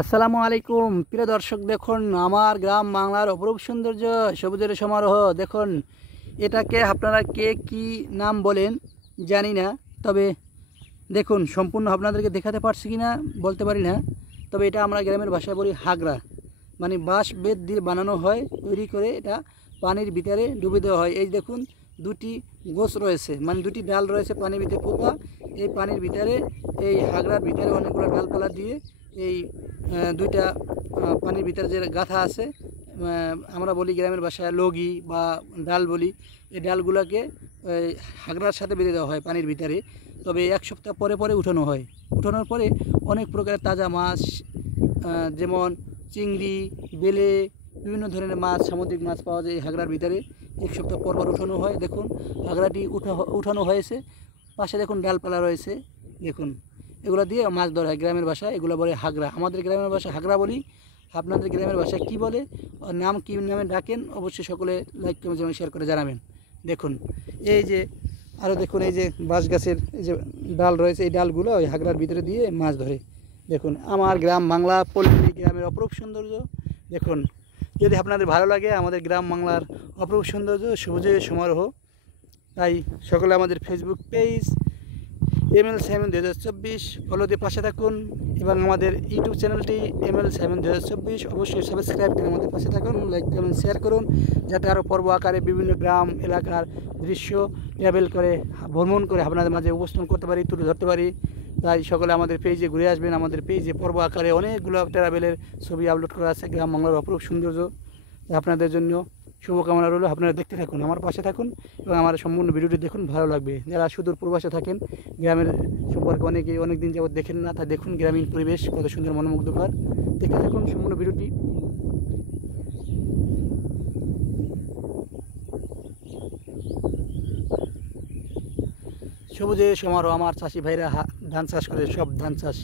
আসসালামু আলাইকুম প্রিয় দর্শক, দেখুন আমার গ্রাম বাংলার অপরূপ সৌন্দর্য সবুজের সমারোহ। দেখুন এটাকে আপনারা কে কি নাম বলেন জানি না, তবে দেখুন সম্পূর্ণ আপনাদেরকে দেখাতে পারছি কিনা বলতে পারি না। তবে এটা আমরা গ্রামের ভাষায় বলি হাগরা, মানে বাঁশ বেত দিয়ে বানানো হয়, তৈরি করে এটা পানির ভিতরে ডুবে দেওয়া হয়। এই দেখুন দুটি গোছ রয়েছে, মানে দুটি ডাল রয়েছে পানির ভিতরে পোকা। এই পানির ভিতরে এই হাগরার ভিতরে অনেকগুলো ডালপালা দিয়ে এই দুইটা পানির ভিতরে যে গাথা আছে, আমরা বলি গ্রামের ভাষায় লগি বা ডাল বলি। এই ডালগুলোকে হাগরার সাথে বেঁধে দেওয়া হয় পানির ভিতরে। তবে এক সপ্তাহ পরে পরে উঠানো হয়। উঠানোর পরে অনেক প্রকারের তাজা মাছ, যেমন চিংড়ি, বেলে, বিভিন্ন ধরনের মাছ, সামুদ্রিক মাছ পাওয়া যায় এই হাগরার ভিতরে। এক সপ্তাহ পর পর উঠানো হয়। দেখুন হাগরাটি উঠানো হয়েছে, পাশে দেখুন ডালপালা রয়েছে। দেখুন এগুলো দিয়ে মাছ ধরা হয় গ্রামের ভাষায়, এগুলো বলে হাগরা। আমাদের গ্রামের ভাষায় হাগরা বলি, আপনাদের গ্রামের ভাষায় কী বলে, নাম কী নামে ডাকেন অবশ্যই সকলে লাইক কমেন্ট এবং শেয়ার করে জানাবেন। দেখুন এই যে আরও দেখুন এই যে বাঁশ গাছের এই যে ডাল রয়েছে, এই ডালগুলো ওই হাগরার ভিতরে দিয়ে মাছ ধরে। দেখুন আমার গ্রাম বাংলা পল্লী গ্রামের অপরূপ সৌন্দর্য। দেখুন যদি আপনাদের ভালো লাগে আমাদের গ্রাম বাংলার অপরূপ সৌন্দর্য সবুজের সমারোহ, তাই সকলে আমাদের Facebook page ML Simon 2024 follow দিয়ে পাশে থাকুন, এবং আমাদের ইউটিউব চ্যানেলটি ML সাইমন 2024 অবশ্যই সাবস্ক্রাইব করে আমাদের পাশে থাকুন, লাইক কমেন্ট শেয়ার করুন, যাতে আরও পর্ব আকারে বিভিন্ন গ্রাম এলাকার দৃশ্য ট্রাভেল করে ভ্রমণ করে আপনাদের মাঝে উপস্থাপন করতে পারি, তুলে ধরতে পারি। তাই সকলে আমাদের পেজে ঘুরে আসবেন। আমাদের পেজে পর্ব আকারে অনেকগুলো ট্রাভেলের ছবি আপলোড করা আছে গ্রাম বাংলার অপরূপ সৌন্দর্য। আপনাদের জন্য শুভকামনা রইল, আপনারা দেখতে থাকুন, আমার পাশে থাকুন এবং আমার সম্পূর্ণ ভিডিওটি দেখুন, ভালো লাগবে। যারা সুদূর প্রবাসে থাকেন, গ্রামের সম্পর্কে অনেক দিন যাবত দেখেন না, তাই দেখুন গ্রামীণ পরিবেশ কত সুন্দর মনোমুগ্ধকর। দেখতে থাকুন সম্পূর্ণ ভিডিওটি। সবুজে সমারোহ, আমার চাষি ভাইরা ধান চাষ করে, সব ধান চাষ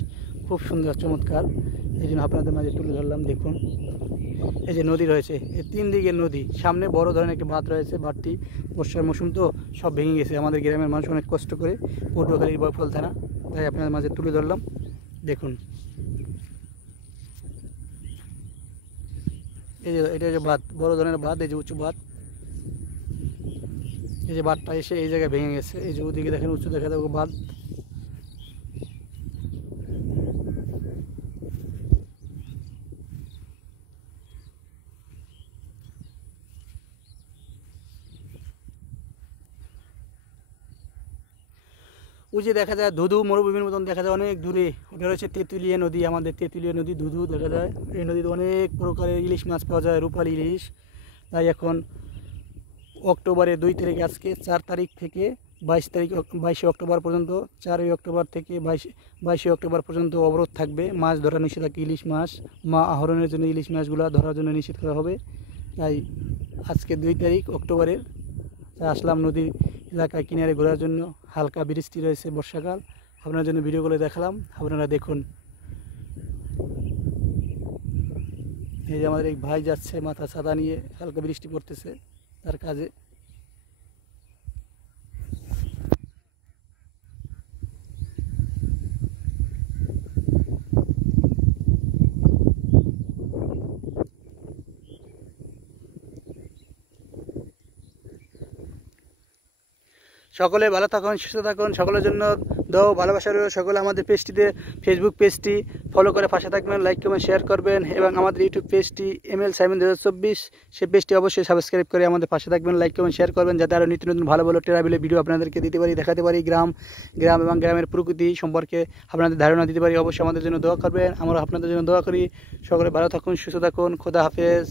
খুব সুন্দর চমৎকার, এই জন্য আপনাদের মাঝে তুলে ধরলাম। দেখুন এই যে নদী রয়েছে, এই তিন দিকে নদী, সামনে বড় ধরনের একটি বাঁধ রয়েছে। বাঁধটি বর্ষার মৌসুম তো সব ভেঙে গেছে। আমাদের গ্রামের মানুষ অনেক কষ্ট করে, পটুয়াখালী বয়ফল থানা, তাই আপনাদের মাঝে তুলে ধরলাম। দেখুন এই যে এটা যে বাঁধ, বড় ধরনের বাঁধ, এই যে উঁচু বাঁধ, এই যে বাঁধটা এসে এই জায়গায় ভেঙে গেছে। এই যে ওদিকে দেখেন উঁচু দেখা যাবে বাঁধ। ওই যে দেখা যায় ধুধু মরুভূমির মতন দেখা যায় অনেক দূরে, ওটা রয়েছে তেঁতুলিয়া নদী। আমাদের তেঁতুলিয়া নদী ধুধু দেখা যায়। এই নদীতে অনেক প্রকারের ইলিশ মাছ পাওয়া যায়, রূপালী ইলিশ। তাই এখন অক্টোবরের 2 তারিখ, আজকে 4 তারিখ থেকে 22 অক্টোবর পর্যন্ত, 4 অক্টোবর থেকে 22 অক্টোবর পর্যন্ত অবরোধ থাকবে। মাছ ধরা নিষেধাজ্ঞা, ইলিশ মাছ আহরণের জন্য ইলিশ মাছগুলো ধরার জন্য নিষেধ করা হবে। তাই আজকে 2 তারিখ অক্টোবরের আসলাম নদী এলাকায় কিনারে ঘোরার জন্য। হালকা বৃষ্টি রয়েছে, বর্ষাকাল, আপনার জন্য ভিডিওগুলো দেখালাম, আপনারা দেখুন। এই যে আমাদের এক ভাই যাচ্ছে মাথা ছাতা নিয়ে, হালকা বৃষ্টি পড়তেছে তার কাজে। সকলে ভালো থাকুন, সুস্থ থাকুন, সকলের জন্য দাও ভালোবাসা রইল। সকলে আমাদের পেজটিতে, ফেসবুক পেজটি ফলো করে পাশে থাকবেন, লাইক কমেন্ট শেয়ার করবেন, এবং আমাদের ইউটিউব পেজটি ML সাইমন 2024 সেই পেজটি অবশ্যই সাবস্ক্রাইব করে আমাদের পাশে থাকবেন, লাইক কমেন্ট শেয়ার করবেন, যাতে আরও নিত্য নতুন ভালো ভালো ট্রাভেলের ভিডিও আপনাদেরকে দিতে পারি, দেখাতে পারি। গ্রাম এবং গ্রামের প্রকৃতি সম্পর্কে আপনাদের ধারণা দিতে পারি। অবশ্যই আমাদের জন্য দোয়া করবেন, আমরা আপনাদের জন্য দোয়া করি। সকলে ভালো থাকুন, সুস্থ থাকুন, খোদা হাফেজ।